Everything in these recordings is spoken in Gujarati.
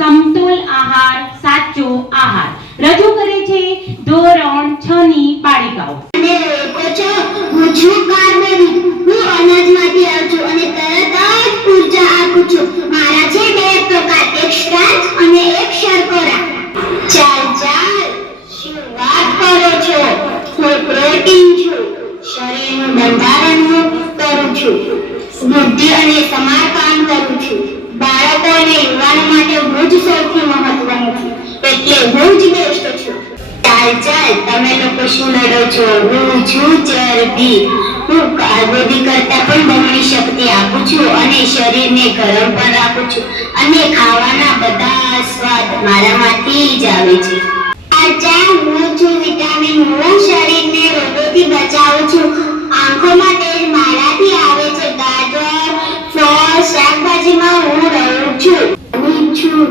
સમતોલ આહાર સાચો આહાર રજૂ કરે છે ધોરણ 6 ની બાળિકાઓ. અને લોકો છો, હું છું કાર્બનિક. હું અનાજમાંથી આવું છું અને તરત જ ઉર્જા આપું છું. મારા છે બે પ્રકાર, એક સ્ટાર્ચ અને એક શર્કરા. ચાલ ચાલ, શું વાત કરો છો? હું પ્રોટીન છું. શરીરનું બંધારણ હું કરું છું. બુદ્ધિ અને સમારકામ કરું છું. બાળકો અને યુવાનો માટે હું જ સૌથી મહત્વનું છું. એટલે હું જ બેસ્ટ છું. ચાલ ચાલ, તમે લોકો શું લડો છો? હું છું ચરબી. હું કાર્બોદિત કરતા પણ બમણી શક્તિ આપું છું અને શરીરને ગરમ પણ રાખું છું અને ખાવાના બધા સ્વાદ મારામાંથી જ આવે છે. ચાલ, હું છું વિટામિન. હું શરીરને રોગોથી બચાવું છું. આંખોમાં તેજ મારાથી આવે છે. ગાજર, ફળ, શાકભાજીમાં હું રહું છું.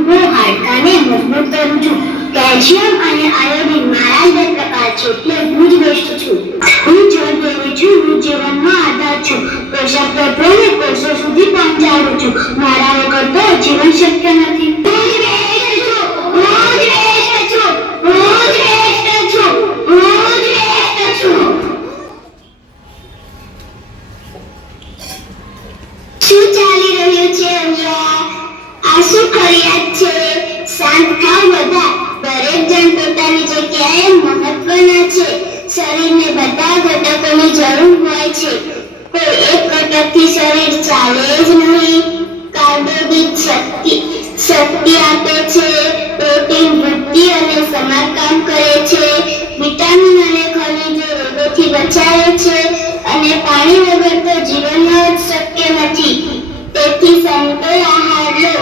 હું હાડકાને મજબૂત કરું છું. કેલ્શિયમ અને આયોડિન મારા જ બે પ્રકાર છે, એટલે હું જ બેસ્ટ છું. હું જળદેવી છું. હું જીવનનો આધાર છું. પોષક તત્વોને કોષો સુધી પહોંચાડું છું. મારા વગર તો જીવન શક્ય નથી. હું જ બેસ્ટ છું. હું જ બેસ્ટ છું. હું જ બેસ્ટ છું. હું જ બેસ્ટ છું. શું ચાલી રહ્યું છે અહીંયા? આ શું ફરિયાદ છે? શાંત થાવ બધા. દરેક જણ પોતાની જગ્યાએ મહત્વના છે. શરીરને બધા ઘટકોની જરૂર હોય છે. કોઈ એક ઘટકથી શરીર ચાલે જ નહીં. કાર્બોદિત શક્તિ આપે છે. પ્રોટીન વૃદ્ધિ અને સમારકામ કરે છે. વિટામિન અને ખનિજો રોગોથી બચાવે છે અને પાણી વગર તો જીવન જ શક્ય નથી. તેથી સમતોલ આહાર લો.